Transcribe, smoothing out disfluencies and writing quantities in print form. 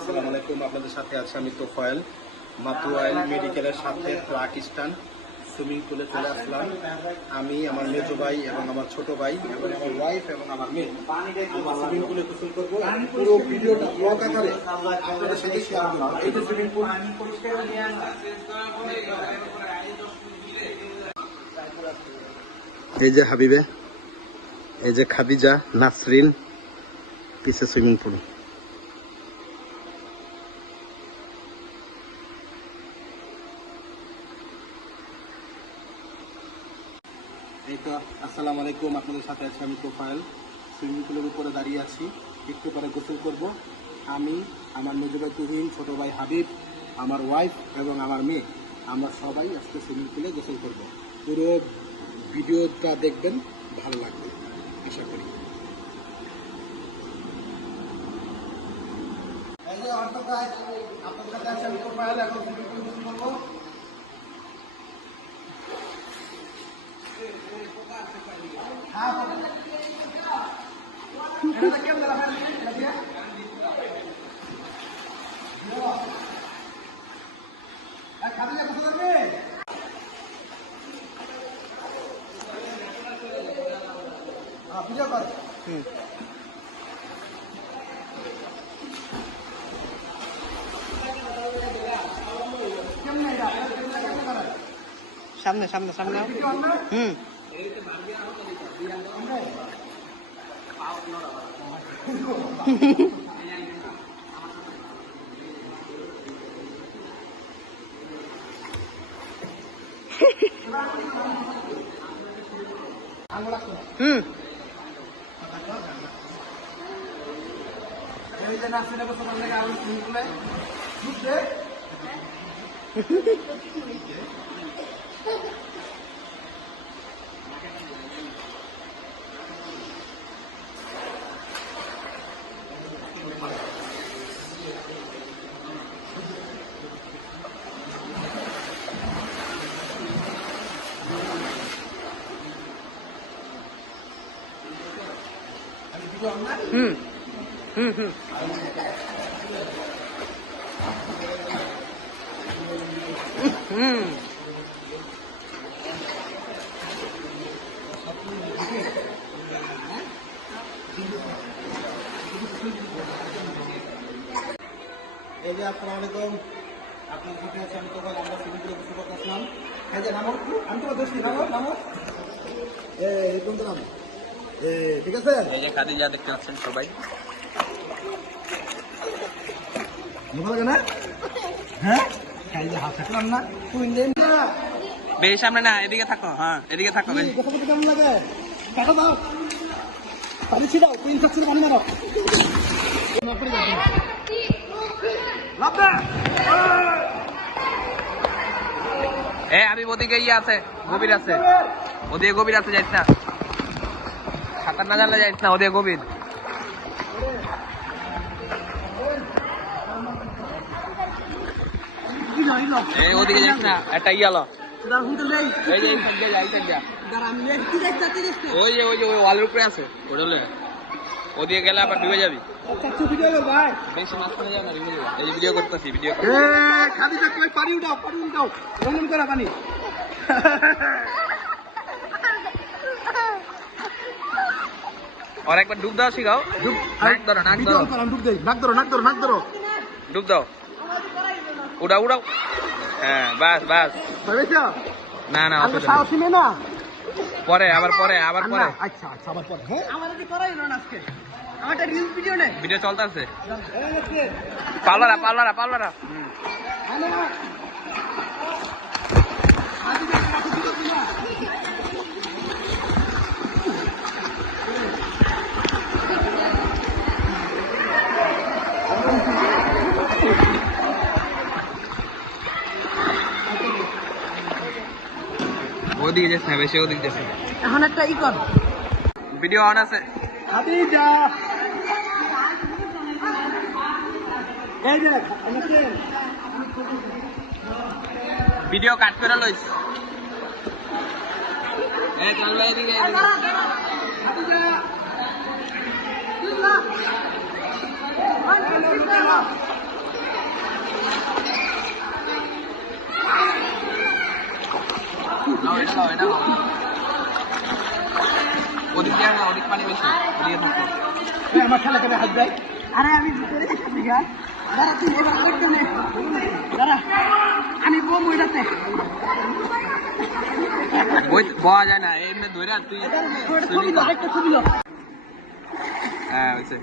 আসসালামু আলাইকুম, আপনাদের সাথে আছে আমি তোফায়েল। মাতুয়াইল মেডিকেলের সাথে ট্রাক স্ট্যান্ড সুইমিং পুলে চলে আসলাম। আমি, আমার মেজো ভাই এবং আমার ছোট ভাই এবং আমার ওয়াইফ এবং আমার মেয়ে আমরা সুইমিং পুলে গোসল করবো। পুরো ভিডিওটা ব্লগ আকারে আপনাদের সাথে শেয়ার করবো। এই যে সুইমিং পুল, এই যে হাবিবে, এই যে খাদিজা, নাসরিন, পিছে সুইমিং পুল। এই তো, আসসালামু আলাইকুম, আপনাদের সাথে আছি আমি তোফায়েল। সুইমিং পুলের উপরে দাঁড়িয়ে আছি, একটু পরে গোসল করব। আমি, আমার মেজো ভাই তুহিন, ছোট ভাই হাবিব, আমার ওয়াইফ এবং আমার মেয়ে, আমরা সবাই আজকে সুইমিং পুলে গোসল করব। পুরো ভিডিওটা দেখবেন, ভালো লাগবে আশা করি। আপনাদের সাথে আছি আমি তোফায়েল, এখন সুইমিং পুলে গোসল করবো। সামনে সামনে সামনে এই যে আসসালামু আলাইকুম, আপনার সাথে আছে আমি তোফায়েল। আমরা সুইমিং পুলে গোসল করতে আসলাম। এই যে নামো, আমি তোমার দোষী, নামো নামো, এই কোন নাম, ঠিক আছে। এই যে খাদিজা দেখতে পাচ্ছেন সবাই, ভালো লাগে না? হ্যাঁ, এই যে হাত থাকলাম না, তুই বেশি সামনে না, এদিকে থাকো। হ্যাঁ, এদিকে থাকো। কেমন লাগে? টাকা দাও, পানি ছিটাও, তুই ইনফেকশন পানি মারো। আমি ওদিকে ইয়ে আছে, গভীর আছে, ওদিকে গভীর আছে, যাইস না, সাঁতার না জানলে যাইস না, ওদিকে গভীর। ওদিকে যাইস না, একটা ইয়ালো ওই যে ওয়ালের উপরে আছে, ওদিকে গেলে আবার ডুবে যাবি। বেশি মাঝখানে যাও না, এই যে ভিডিও করতেছি, ভিডিও পানি উঠাও, পানি উঠাও, রঙন করা পানি। আর একবার ডুব দাও, শিখাও। নাক ধরো, নাক ধরো, ডুব দেই, নাক ধরো, নাক ধরো, নাক ধরো, ডুব দাও, উড়াও উড়াও। হ্যাঁ, বাস বাস। না না, না পরে, আবার পরে, আবার পরে। আচ্ছা আচ্ছা, আবার পরে। হ্যাঁ, আমাদের করাই না আজকে, আমারটা রিলস ভিডিও নেই, ভিডিও চলতেছে। পাল্লারা পাল্লারা পাল্লারা। ওদিকে যাস না, বেশি ওদিকে যাস না। এখন একটা ই কর, ভিডিও অন আছে। খাদিজা, এই দেখ, ভিডিও কাট করে লইস। এই চল ভাই, এদিকে খাদিজা, এটা লাও ওদিক দিয়ে না ওদিক পানি বেশি ওদিকে থাকো আমার খেলা করে হাত দেয় আরে আমি ভিতরে দেখছি গা দাঁড়া তুই এবার করতে নে দাঁড়া আমি বম ওইটাতে ওই বয়া যায় না এমনি ধরে তুই ছবি লো একটা ছবি লো হ্যাঁ হয়েছে